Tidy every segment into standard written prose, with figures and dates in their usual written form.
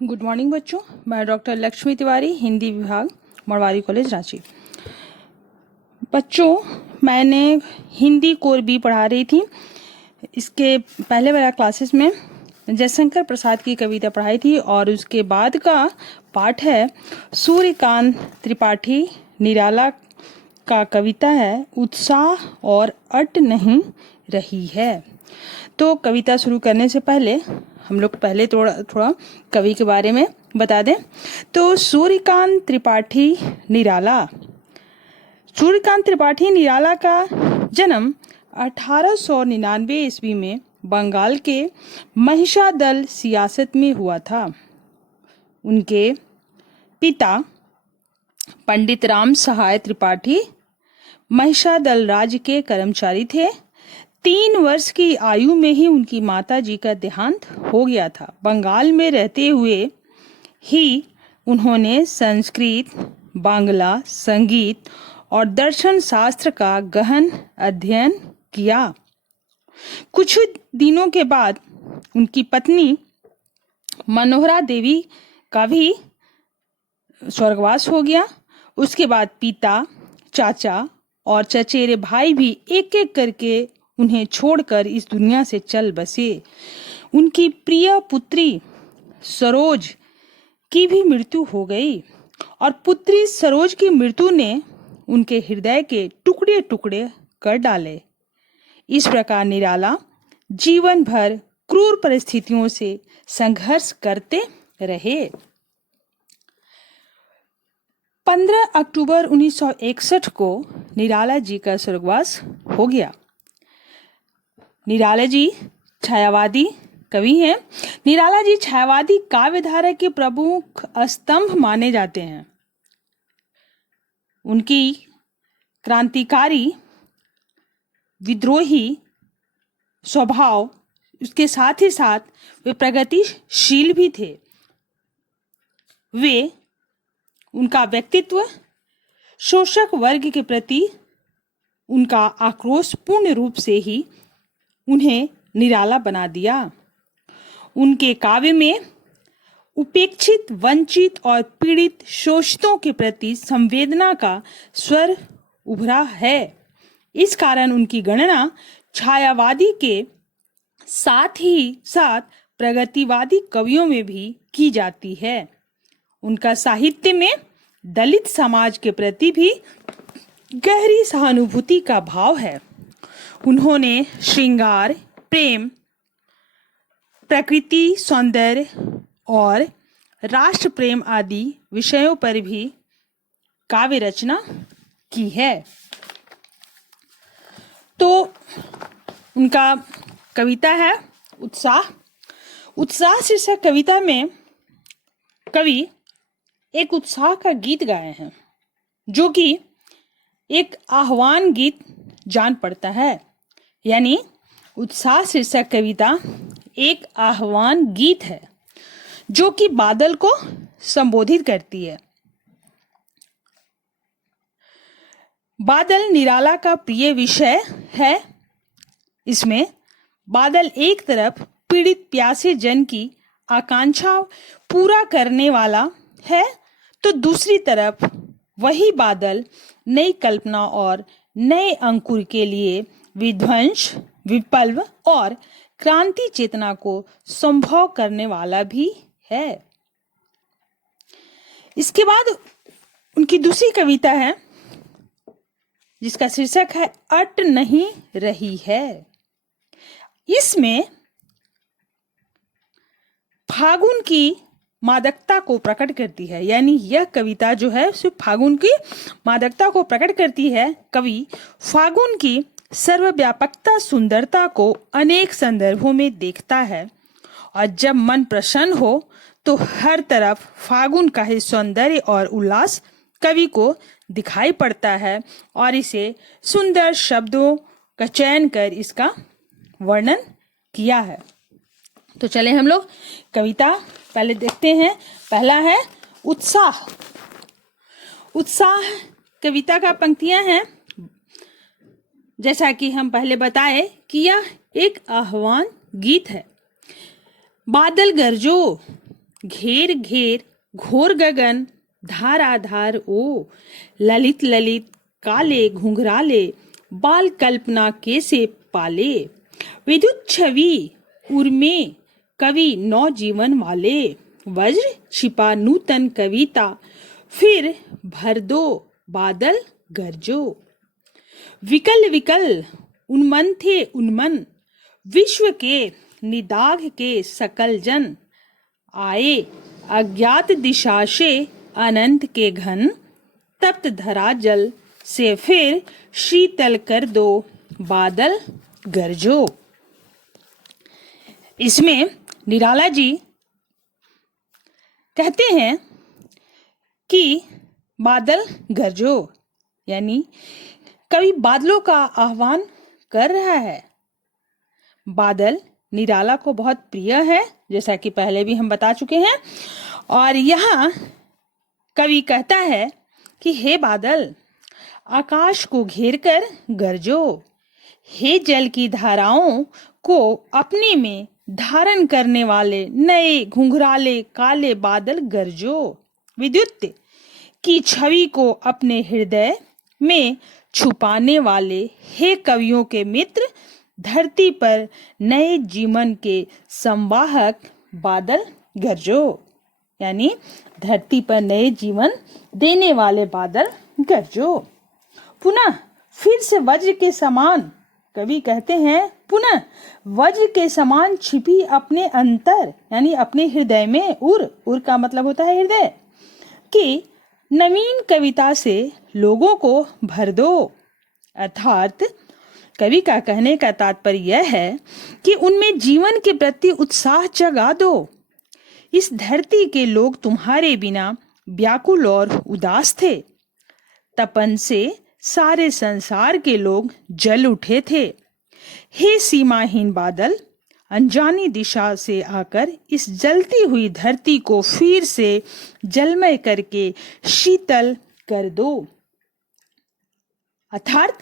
Good morning बच्चों। मैं doctor Lakshmi Tiwari, Hindi विभाग, मरवारी कॉलेज, रांची। बच्चों, मैंने हिंदी कोर बी पढ़ा रही थी। इसके पहले वाला क्लासेस में जयशंकर प्रसाद की कविता पढ़ाई थी और उसके बाद का पाठ है सूर्यकांत त्रिपाठी निराला का कविता है उत्साह और अट नहीं रही है। तो कविता शुरू करने से पहले हम लोग पहले थोड़ा कवि के बारे में बता दें। तो सूर्यकांत त्रिपाठी निराला। सूर्यकांत त्रिपाठी निराला का जन्म 1899 ईस्वी में बंगाल के महिषादल सियासत में हुआ था। उनके पिता पंडित राम सहाय त्रिपाठी महिषादल राज्य के कर्मचारी थे। 3 वर्ष की आयु में ही उनकी माता जी का देहांत हो गया था। बंगाल में रहते हुए ही उन्होंने संस्कृत, बांग्ला, संगीत और दर्शन शास्त्र का गहन अध्ययन किया। कुछ दिनों के बाद उनकी पत्नी मनोहरा देवी का भी स्वर्गवास हो गया। उसके बाद पिता, चाचा और चचेरे भाई भी एक एक करके उन्हें छोड़कर इस दुनिया से चल बसे। उनकी प्रिय पुत्री सरोज की भी मृत्यु हो गई और पुत्री सरोज की मृत्यु ने उनके हृदय के टुकड़े टुकड़े कर डाले। इस प्रकार निराला जीवन भर क्रूर परिस्थितियों से संघर्ष करते रहे। 15 अक्टूबर 1961 को निराला जी का स्वर्गवास हो गया। निराला जी छायावादी कवि हैं। निराला जी छायावादी काव्यधारा के प्रमुख स्तंभ माने जाते हैं। उनकी क्रांतिकारी विद्रोही स्वभाव, उसके साथ ही साथ वे प्रगतिशील भी थे। उनका व्यक्तित्व शोषक वर्ग के प्रति उनका आक्रोश पूर्ण रूप से ही उन्हें निराला बना दिया। उनके काव्य में उपेक्षित, वंचित और पीड़ित शोषितों के प्रति संवेदना का स्वर उभरा है। इस कारण उनकी गणना छायावादी के साथ ही साथ प्रगतिवादी कवियों में भी की जाती है। उनका साहित्य में दलित समाज के प्रति भी गहरी सहानुभूति का भाव है। उन्होंने श्रृंगार, प्रेम, प्रकृति, सौंदर्य और राष्ट्र प्रेम आदि विषयों पर भी काव्य रचना की है। तो उनका कविता है उत्साह। उत्साह शीर्षक कविता में कवि एक उत्साह का गीत गाए हैं, जो कि एक आह्वान गीत जान पड़ता है। यानी उत्साह शीर्षक कविता एक आह्वान गीत है जो कि बादल को संबोधित करती है। बादल निराला का प्रिय विषय है। इसमें बादल एक तरफ पीड़ित प्यासे जन की आकांक्षा पूरा करने वाला है, तो दूसरी तरफ वही बादल नई कल्पना और नए अंकुर के लिए विध्वंस, विप्लव और क्रांति चेतना को संभव करने वाला भी है। इसके बाद उनकी दूसरी कविता है जिसका शीर्षक है अट नहीं रही है। इसमें फागुन की मादकता को प्रकट करती है। यानी यह कविता जो है सिर्फ फागुन की मादकता को प्रकट करती है। कवि फागुन की सर्वव्यापकता, सुंदरता को अनेक संदर्भों में देखता है और जब मन प्रसन्न हो तो हर तरफ फागुन का ही सौंदर्य और उल्लास कवि को दिखाई पड़ता है और इसे सुंदर शब्दों का चयन कर इसका वर्णन किया है। तो चले हम लोग कविता पहले देखते हैं। पहला है उत्साह। उत्साह कविता का पंक्तियां हैं। जैसा कि हम पहले बताए कि यह एक आह्वान गीत है। बादल गरजो, घेर घेर घोर गगन, धार धार ओ, ललित ललित काले घुंघराले, बाल कल्पना कैसे पाले, विद्युत छवि उर्मे कवि नौ जीवन वाले, वज्र छिपा नूतन कविता, फिर भर दो बादल गरजो। विकल विकल उन्मन थे उन्मन, विश्व के निदाघ के सकल जन, आए अज्ञात दिशा से अनंत के घन, तप्त धरा जल से फिर शीतल कर दो बादल गरजो। इसमें निराला जी कहते हैं कि बादल गरजो, यानी कवि बादलों का आह्वान कर रहा है। बादल निराला को बहुत प्रिय है, जैसा कि पहले भी हम बता चुके हैं। और यहाँ कवि कहता है कि हे बादल, आकाश को घेर कर गरजो, हे जल की धाराओं को अपने में धारण करने वाले नए घुंघराले काले बादल गरजो, विद्युत की छवि को अपने हृदय में छुपाने वाले हे कवियों के मित्र, धरती पर नए जीवन के संवाहक बादल गरजो, यानी धरती पर नए जीवन देने वाले बादल गरजो। पुनः फिर से वज्र के समान, कवि कहते हैं, पुनः वज्र के समान छिपी अपने अंतर, यानी अपने हृदय में, उर का मतलब होता है हृदय, कि नवीन कविता से लोगों को भर दो। अर्थात कवि का कहने का तात्पर्य यह है कि उनमें जीवन के प्रति उत्साह जगा दो। इस धरती के लोग तुम्हारे बिना व्याकुल और उदास थे। तपन से सारे संसार के लोग जल उठे थे। हे सीमाहीन बादल, अनजानी दिशा से आकर इस जलती हुई धरती को फिर से जलमय करके शीतल कर दो। अर्थात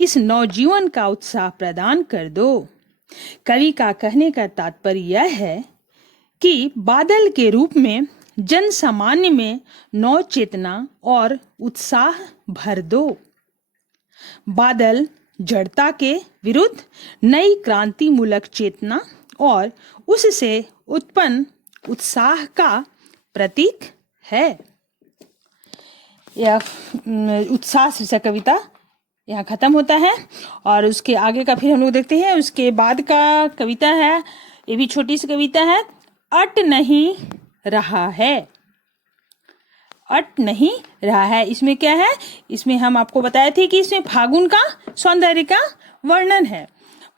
इस नवजीवन का उत्साह प्रदान कर दो। कवि का कहने का तात्पर्य यह है कि बादल के रूप में जन सामान्य में नव चेतना और उत्साह भर दो। बादल जड़ता के विरुद्ध नई क्रांति मूलक चेतना और उससे उत्पन्न उत्साह का प्रतीक है। यह उत्साह शीर्षक कविता यहाँ खत्म होता है और उसके आगे का फिर हम लोग देखते हैं। उसके बाद का कविता है, ये भी छोटी सी कविता है, अट नहीं रहा है। अट नहीं रहा है, इसमें क्या है? इसमें हम आपको बताए थे कि इसमें फागुन का सौंदर्य का वर्णन है।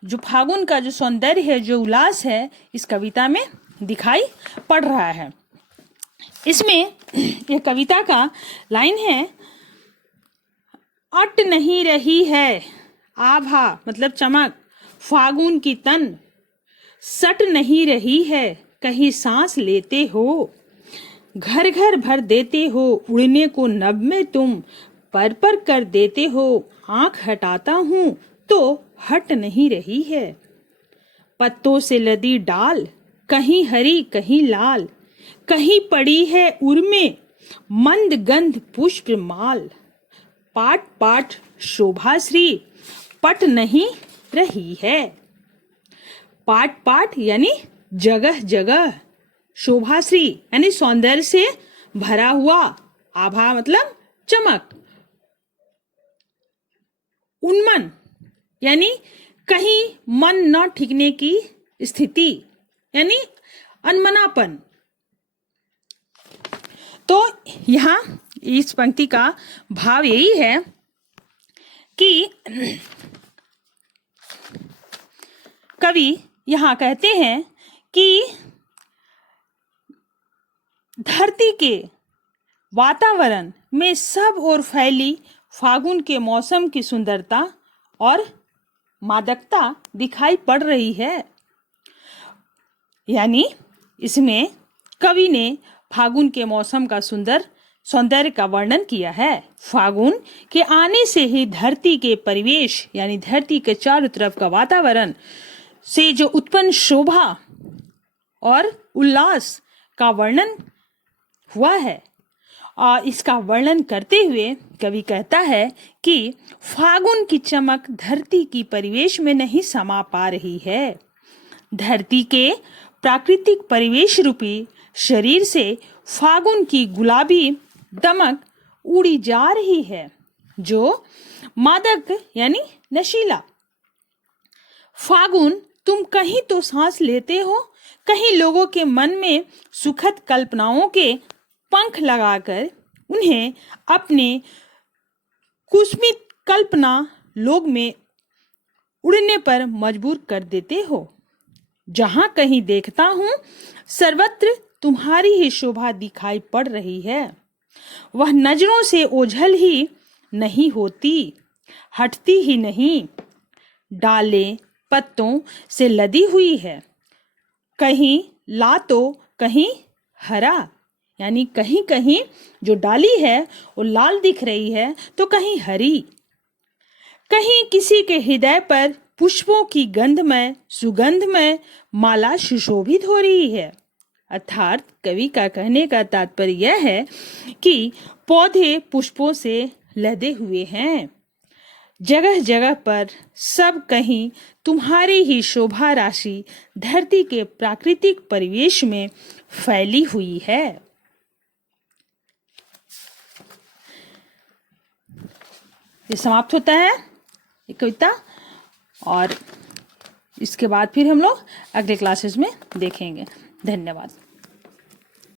जो फागुन का जो सौंदर्य है, जो उल्लास है, इस कविता में दिखाई पड़ रहा है। इसमें यह कविता का लाइन है, अट नहीं रही है आभा मतलब चमक फागुन की तन, सट नहीं रही है कहीं सांस लेते हो, घर घर भर देते हो उड़ने को नभ में तुम, पर कर देते हो आंख हटाता हूं तो हट नहीं रही है। पत्तों से लदी डाल कहीं हरी कहीं लाल, कहीं पड़ी है उर्मे मंद गंध पुष्प माल, पाट पाट शोभाश्री पट नहीं रही है। पाट पाट यानी जगह जगह, शोभाश्री यानी सौंदर्य से भरा हुआ, आभा मतलब चमक, उन्मन यानी कहीं मन न टिकने की स्थिति यानी अनमनापन। तो यहाँ इस पंक्ति का भाव यही है कि कवि यहाँ कहते हैं कि धरती के वातावरण में सब ओर फैली फागुन के मौसम की सुंदरता और मादकता दिखाई पड़ रही है। यानी इसमें कवि ने फागुन के मौसम का सौंदर्य का वर्णन किया है। फागुन के आने से ही धरती के परिवेश यानी धरती के चारों तरफ का वातावरण से जो उत्पन्न शोभा और उल्लास का वर्णन हुआ है। और इसका वर्णन करते हुए कवि कहता है कि फागुन की चमक धरती की परिवेश में नहीं समा पा रही है। धरती के प्राकृतिक परिवेश रूपी शरीर से फागुन की गुलाबी दमक उड़ी जा रही है, जो मादक यानी नशीला। फागुन, तुम कहीं तो सांस लेते हो, कहीं लोगों के मन में सुखद कल्पनाओं के पंख लगाकर उन्हें अपने कुस्मित कल्पना लोक में उड़ने पर मजबूर कर देते हो। जहां कहीं देखता हूं, सर्वत्र तुम्हारी ही शोभा दिखाई पड़ रही है। वह नजरों से ओझल ही नहीं होती, हटती ही नहीं, डालें पत्तों से लदी हुई है। कहीं ला तो कहीं हरा, यानी कहीं कहीं जो डाली है वो लाल दिख रही है तो कहीं हरी। कहीं किसी के हृदय पर पुष्पों की गंधमय सुगंधमय माला सुशोभित हो रही है। अर्थात कवि का कहने का तात्पर्य यह है कि पौधे पुष्पों से लदे हुए हैं। जगह जगह पर सब कहीं तुम्हारी ही शोभा राशि धरती के प्राकृतिक परिवेश में फैली हुई है। ये समाप्त होता है ये कविता, और इसके बाद फिर हम लोग अगले क्लासेस में देखेंगे। धन्यवाद।